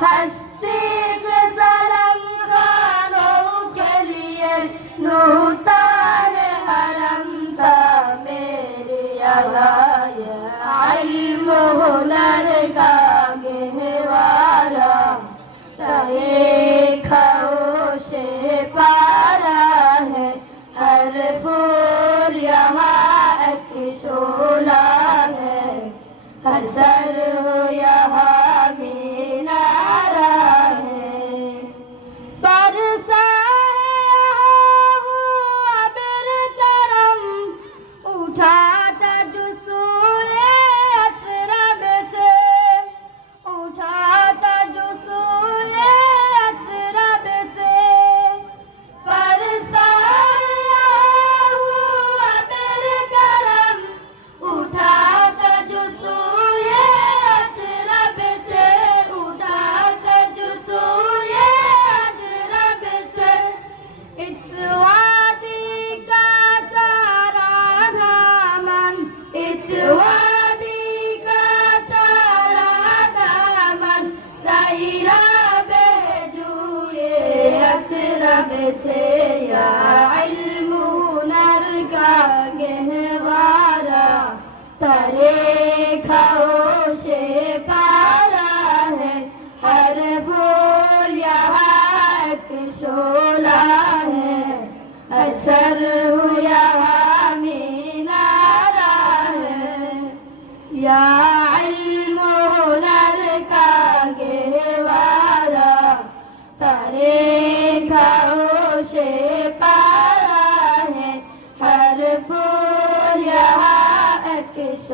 হস্তিক সালাম খানো খেলিয়ে নূতার হরম তা মেরে আলায় আলম হুনর গাগে নেওয়ারা তরে খাও সে পারা হে। হর ফুল यहाँ एक शोला है हर से या अलमूनर का गहवारा तरे खो से पारा है हर फूल यहाँ एक शोला है असर हुआ मीनारा है या अलमूनर का गहवारा तरे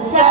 Sabe?